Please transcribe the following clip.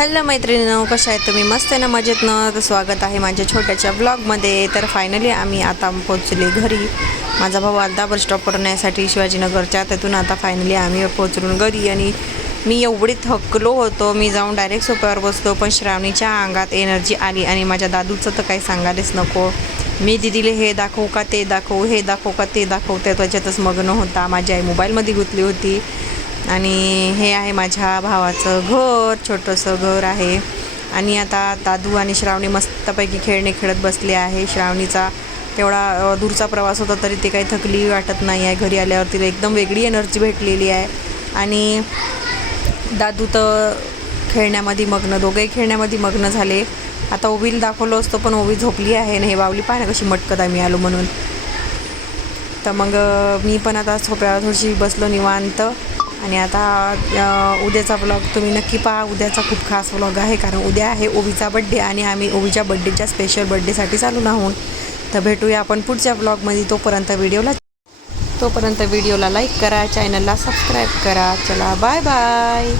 Hello मैत्रिणीनं कशा आहेत तुम्ही? मस्त आहे ना? मजेत ना? तर स्वागत आहे माझ्या छोट्याच्या ब्लॉगमध्ये. तर फायनली आम्ही आता पोचले घरी. माझा भाऊ आता बस स्टॉपवर करण्यासाठी शिवाजीनगरच्या. तिथून आता फायनली आम्ही पोचलून घरी. आणि मी एवढी थकलो होतो. मी जाऊन डायरेक्ट सोप्यावर बसतो पण श्रावणीच्या अंगात एनर्जी आली. आणि माझ्या दादूचं तर काही सांगायलाच नको. मी दिदीले हे दाखवू का ते दाखवू हे दाखवू का ते दाखवू. त्याच्यातच मग्न होता. माझी आई मोबाईलमध्ये गुंतली होती. आणि हे आहे माझ्या भावाचं घर छोटंसं घर आहे. आणि आता दादू आणि श्रावणी मस्तपैकी खेळणे खेळत बसले आहे. श्रावणीचा तेवढा दूरचा प्रवास होता तरी ते काही थकली वाटत नाही आहे. घरी आल्यावर तिला एकदम वेगळी एनर्जी भेटलेली आहे. आणि दादू तर खेळण्यामध्ये मग्न दोघंही खेळण्यामध्ये मग्न झाले. आता ओवीला दाखवलं असतं पण ओवी झोपली आहे ना हे बावली पाहा ना कशी मटकत आम्ही आलो म्हणून. तर मग मी पण आता झोप्यावर थोडीशी बसलो निवांत. आणि आता उद्याचा ब्लॉग तुम्ही नक्की पहा. उद्याचा खूप खास ब्लॉग आहे कारण उद्या आहे ओवीचा बड्डे आणि आम्ही ओवीच्या बड्डेच्या स्पेशल बड्डेसाठी चालून आहोत. तर भेटूया आपण पुढच्या ब्लॉगमध्ये तोपर्यंत व्हिडिओला तोपर्यंत व्हिडिओला लाईक करा चॅनलला सबस्क्राईब करा. चला बाय बाय